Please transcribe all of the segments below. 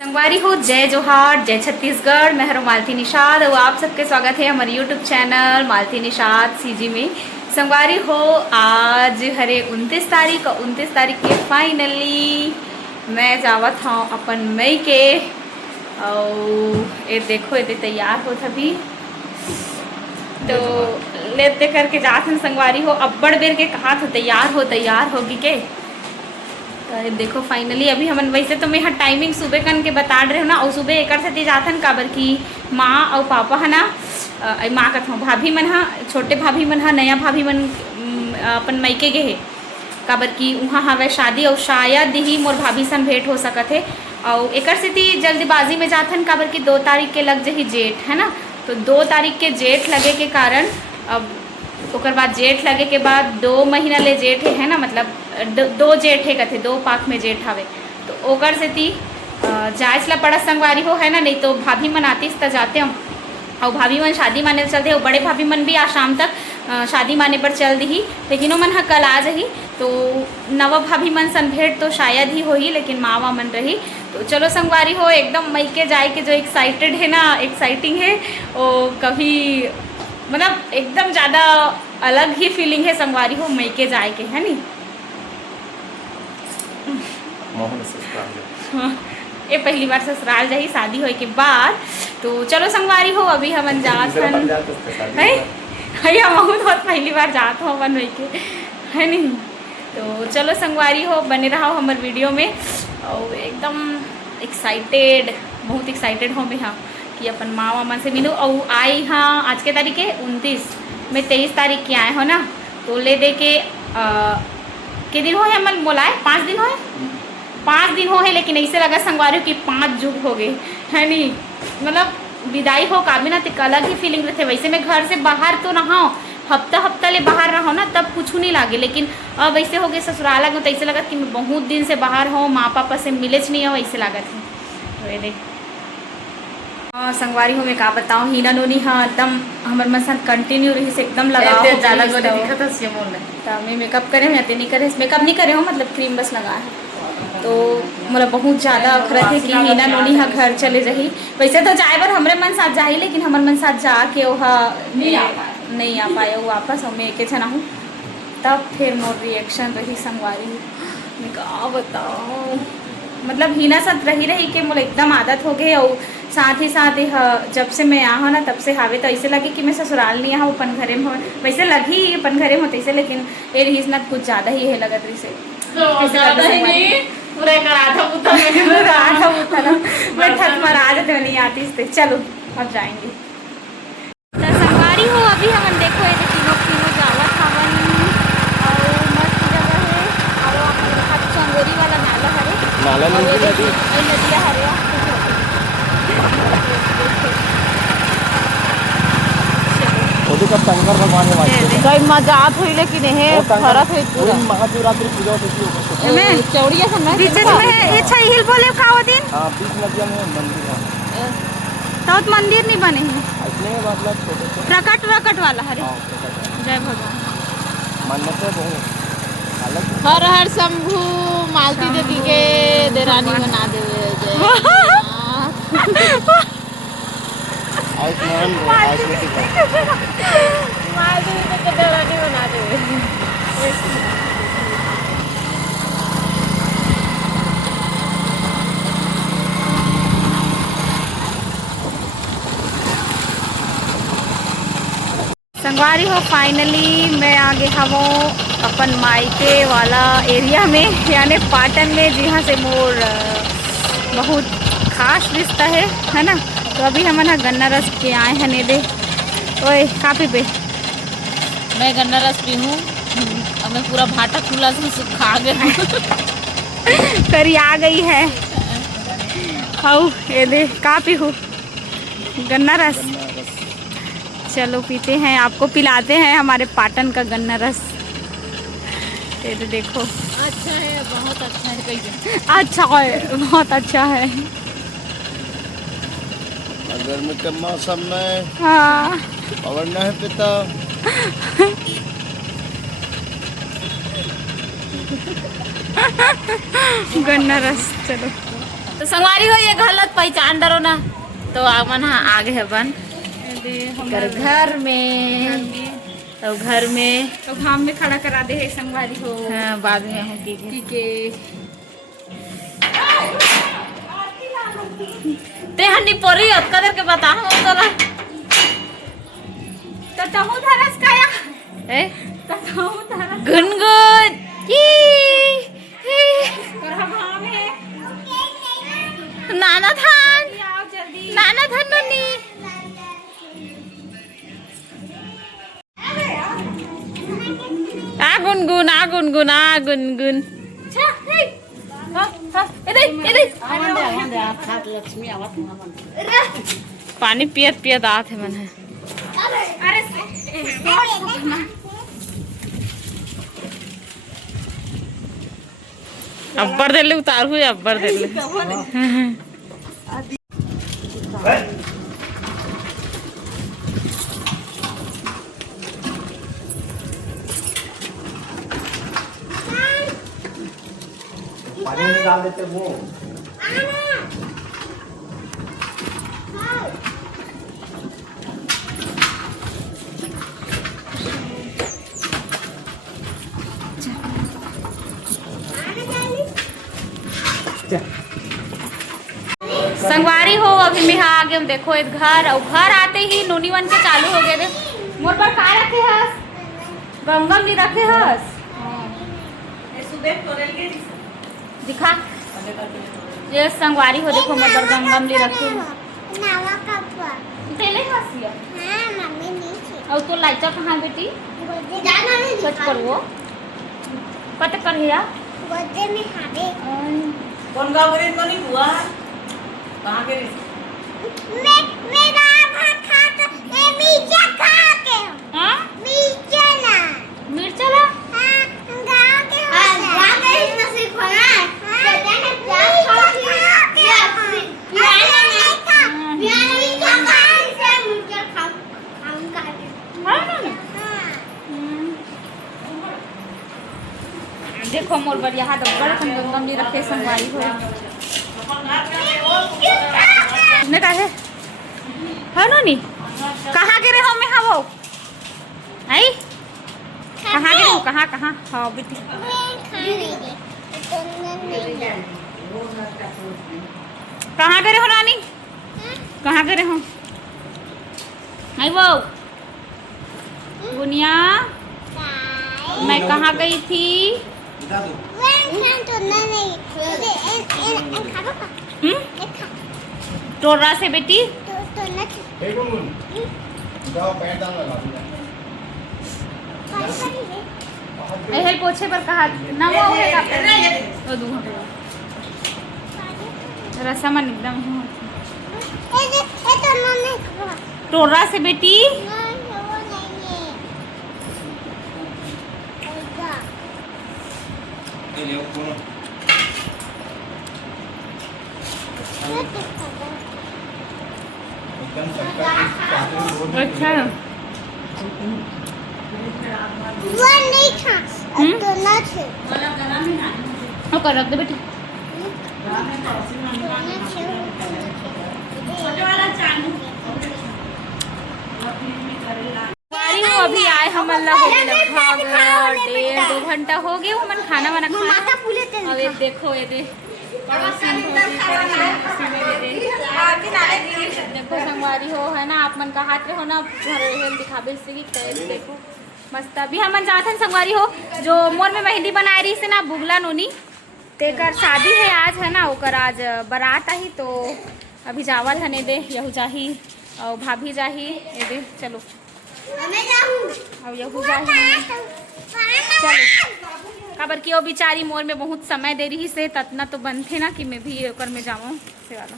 संगवारी हो, जय जोहार, जय छत्तीसगढ़। मैं हूँ मालती निषाद और आप सबके स्वागत है हमारे यूट्यूब चैनल मालती निषाद सीजी में। संगवारी हो, आज हरे 29 तारीख और 29 तारीख के फाइनली मैं जावत हूँ अपन मई के। और ये देखो ये तैयार हो अभी तो लेते करके जात हैं संगवारी हो। अब्बड़ बेर के कहा था तैयार होगी के। तो देखो फाइनली अभी हमन वैसे तो मैं टाइमिंग सुबह कन के बता रहे हो ना, और सुबह एक से जाथन काबर की माँ और पापा है ना, माँ कथ भाभी मन हा, छोटे भाभी मन हा, नया भाभी मन अपन मैके गे है काबर की वहाँ हवे शादी और शायद ही मोर भाभी सन भेंट हो सकत है। और एक से जल्दीबाजी में जाथन काबर की 2 तारीख के लग जाही जेठ है ना, तो 2 तारीख के जेठ लगे के कारण अब ओकर बाद जेठ लगे के बाद 2 महीना ले जेठ है ना, मतलब 2 जेठ है कथे 2 पाक में जेठ हवे, तो ओकर से ती जायज ला पड़ा संगवारी हो है ना। नहीं तो भाभी मन आतीस त जाते हम और भाभी मन शादी माने चलते और बड़े भाभी मन भी आज शाम तक शादी माने पर चल दी, लेकिन वो मन हा कल आ जाही। तो नवा भाभी मन सन भेंट तो शायद ही होही, लेकिन मावा मन रही। तो चलो संगवारी हो, एकदम मई के जाए के जो एक्साइटेड है ना, एक्साइटिंग है वो कभी मतलब एकदम ज़्यादा अलग ही फीलिंग है संगवारी हो मई के जाए के है नी। ये पहली बार ससुराल जाही शादी होए के बाद। तो चलो संगवारी हो, अभी हम जात है बहुत पहली बार जात हो अपन के है नहीं। तो चलो संगवारी हो, बने रहो हमारे वीडियो में। और एकदम एक्साइटेड, बहुत एक्साइटेड हो मैं हाँ कि अपन माँ वामा से मिलूँ। और आई हाँ आज के तारीख है 29, मैं 23 तारीख की आए हो ना, तो ले दे के दिन हो है हमन मोलाए 5 दिन हो, 5 दिन हो है, लेकिन ऐसे लगा संगवारी कि 5 जुग हो गए है नी। मतलब विदाई हो काबिना तो अलग ही फीलिंग रहते। वैसे मैं घर से बाहर तो नहा हफ्ता ले बाहर रहा ना, तब कुछ नहीं लागे, लेकिन अब ऐसे हो गए ससुराल लगे तो ऐसे लगा कि मैं बहुत दिन से बाहर हूँ, माँ पापा से मिले नहीं हो, ऐसे लागत है। तो संगवारी हो मैं का बताऊँ, हीना नोनी हाँ एकदम हमारे मन साथ कंटिन्यू रही से एकदम लगा मैं मेकअप करे या नहीं करे, मेकअप नहीं करे हो मतलब क्रीम बस लगा है। तो मतलब बहुत ज़्यादा अखरत है कि हीना नोनी हाँ घर चले जाही। वैसे तो जाए बार हमारे मन साथ जाही, लेकिन हमारे मन साथ जाके वह नहीं आ पाए वो वापस, और मैं एक जना हूँ। तब फिर मोर रिएक्शन रही संगवारी मैं का बताऊँ, मतलब हीना साथ रही के मोला एकदम आदत हो गई। और साथ ही जब से मैं यहाँ ना तब से हावे तो ऐसे लगे कि मैं ससुराल नहीं यहाँ अपन घरे में, वैसे लगी अपन घरे में ऐसे, लेकिन ये रही ना कुछ ज़्यादा ही है लगत रही से मैं थक मरा जाते नहीं आती इससे। चलो अब जाएंगे तो संगवारी हो, अभी हम देखो ये तीनों जावत हवन और मस्त जगह है। और चंगोरी वाला नाला हरे नदिया हरे कई मजाक हुई, लेकिन है फरक है पूरा महाशिवरात्रि पूजा होती है चौड़िया से मैं बीच में ये छै हिल बोले खाओ दिन। हां बीच नदिया में मंदिर है, तो मंदिर नहीं बने हैं इसमें मतलब छोटे प्रकट वाला हरे। जय भगवान, मान्यता बहुत अलग। हर हर शंभू मालती देवी के देरानी बना देवे जय आयुष्मान मालती देवी के देरानी बना देवे। संगवारी हो फाइनली मैं आ गए हूँ अपन मायके वाला एरिया में, यानी पाटन में, जहाँ से मोर बहुत खास रिश्ता है ना। तो अभी हम ना गन्ना रस के आए हैं ने दे। ओए काफी पे मैं गन्ना रस पी हूँ, अब मैं पूरा भाटा खुला से सुखा गया करी आ गई है। हाउ ये दे काफी हूँ गन्ना रस। चलो पीते हैं, आपको पिलाते हैं हमारे पाटन का गन्ना रस। ये तो देखो अच्छा है, बहुत अच्छा है, कहीं अच्छा है, बहुत अच्छा है। गर्मी के मौसम में हाँ और नहीं पीता गन्ना रस। चलो तो संगवारी हो ये गलत पहचान डरो ना तो आमन हाँ आगे है बन घर में तो घर में तो घाम में खड़ा करा दे है संगवारी हो। हाँ, बाद में हम की ठीक है ते हन्नी पोरी अत कदर के बता हम तोला तो तहु धरस काया ए तो तहु धरस गुनगुन तोरा घाम है नाना थान आओ जल्दी नाना थान ननी आ गुनगुन आ गुनगुन आ गुनगुन छा हे इधर पानी पियत पियत आत है मन है अरे अब्बर दे ले उतार हुए अब्बर दे ले पानी में डाल देते वो संगवारी हो अभी मैं आ गए देखो एक घर और घर आते ही नोनी वन के चालू हो गए थे मोर पर का रखे हस गंगम नहीं रखे हस दिखा ये संगवारी हो देखो मोर पर गंगम नहीं रखे तेले हसिया और तो लाइचा कहाँ बेटी सच कर वो कत कर हिया कौन गाँव के तो नहीं हुआ कहाँ के मेरा भात खाता मैं मीठा खा के हां मीठा ना मिर्चा ला हाँ गाँव के गाँव के इसमें से खाना है कहते हैं प्याज खा के प्याज नहीं खा प्याज नहीं खा इसे मीठा खा हम खा के हां ना देखो मोर बढ़िया हाथ बड़ा गंगम नहीं रखे संगवारी हो ने कहा है नोनी कहाँ गिरे हो मैं हवो आई कहाँ गिरे हो कहाँ हाँ बेटी कहाँ गिरे हो नानी कहाँ गिरे हो आई वो गुनिया मैं कहाँ गई थी टोरा से बेटी जाओ पैर डाल लगा एहे पोछे पर कहा ना वो है का दू रसमन एकदम टोरा से बेटी अच्छा वो नहीं था तो ना थे ओके रख दे बेटी अभी आए हम अल्लाह हो गए लगभग 1.5-2 घंटा हो गए हमन खाना वाना माता फूले थे अब ये देखो ये दे देखो संगवारी हो है ना आप मन का हाथ रहो ना घर दिखाबे से कि कैसे देखो मस्त अभी हमन जाथन संगवारी हो जो मोर में मेहंदी बनाए रही से ना बुगला नोनी तेकर शादी है आज है ना ओकर आज बारात आई तो अभी जावल हने दे यहू जाही और भाभी जाही ये दे चलो मैं जाऊं अब यहू जाही चलो काबर की वो बेचारी मोर में बहुत समय दे रही से ततना तो बनथे ना कि मैं भी ओकर में जाऊँ से वाला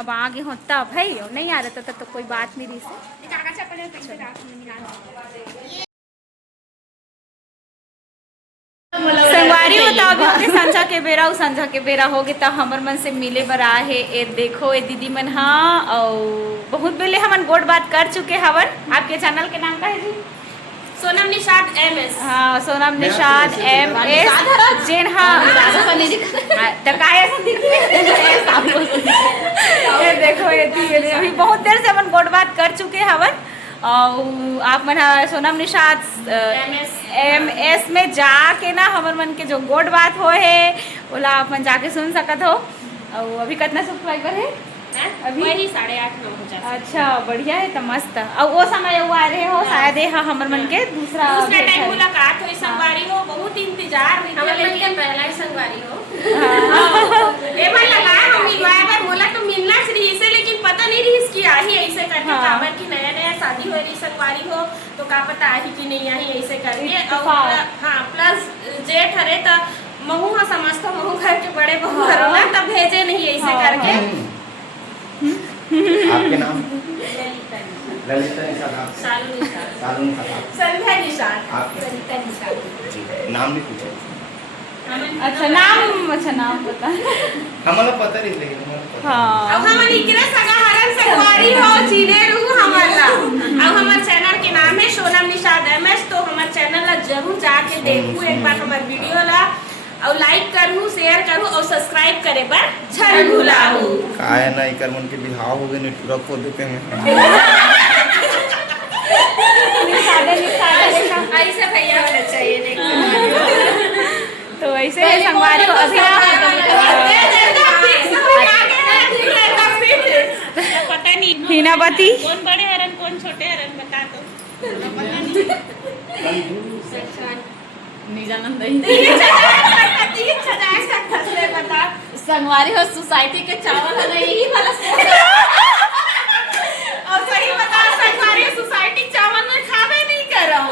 अब आगे हो तब है नहीं आ रहा था तो कोई बात नहीं रही से संगवारी होता अभी होके संझा के बेरा और संझा के बेरा हो गए तो हमर मन से मिले बर आए है ए देखो ए दीदी मन हाँ और बहुत बेले हमन गोड बात कर चुके हवन आपके चैनल के नाम का है जी सोनम निषाद MS। हाँ सोनम निषाद MS जेन हाँ तो काय ऐसा दिखी ये देखो ये अभी बहुत देर से अपन गोट बात कर चुके हवन और आप मन सोनम निषाद MS में जाके ना हमर मन के जो गोट बात हो है ओला आप मन जाके सुन सकत हो। और अभी कितना सब्सक्राइबर है अभी? वही 8.5-9 हो जाता। अच्छा बढ़िया है तो मस्त। और वो समय वो आ रहे हो शायद है हाँ हमर मन के दूसरा टाइम मुलाकात हुई संगवारी हो, बहुत इंतजार रही हमर मन के पहला ही संगवारी हो। ए मन लगा हम मिलवाए पर बोला तो मिलना चाहिए इसे, लेकिन पता नहीं रही इसकी आही ऐसे करके काबर की नया शादी हो रही संगवारी हो तो का पता आही कि नहीं आही ऐसे करके। और हाँ प्लस जेठ हरे तो महू हाँ समझता महू घर के बड़े बहू हरोला तब भेजे नहीं ऐसे करके। आपके नाम? ललिता निषाद। सालू निषाद। सालू निषाद। संध्या निषाद। सरिता निषाद। जी नाम नहीं पूछा। अच्छा नाम बता हमारा पता नहीं लेकिन हाँ अब हमन इकरे सगा हरन संगवारी हो चीने रू हमला। अब हमार चैनल के नाम है सोनम निषाद MS, तो हमार चैनल ला जरूर जाके देखू एक बार हमार वीडियो ला और लाइक करू शेयर करू और सब्सक्राइब करे बर झल भुलाऊ। काय ना इकर मन के बिहाव हो गए ने पूरा को देते हैं। ऐसे भैया होना चाहिए देखो। तो ऐसे है संगवारी को अभी पता नहीं हीनावती कौन बड़े हरन कौन छोटे हरन बता दो। निजानंद बता संगवारी हो सोसाइटी के चावल है यही वाला और सही बता संगवारी सोसाइटी चावल में खावे नहीं करो।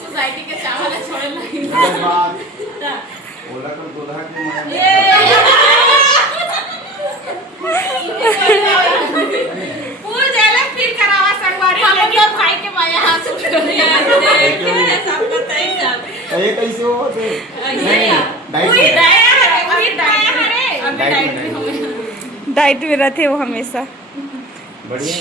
सोसाइटी के चावल छोड़े नहीं ओला कर गोधा के मैं पूल जाला फिर करावा संगवारी लेकिन भाई के माया हाथ से सब बताई सब ये कैसे हो थे डाइट में रहते हो हमेशा। बढ़िया।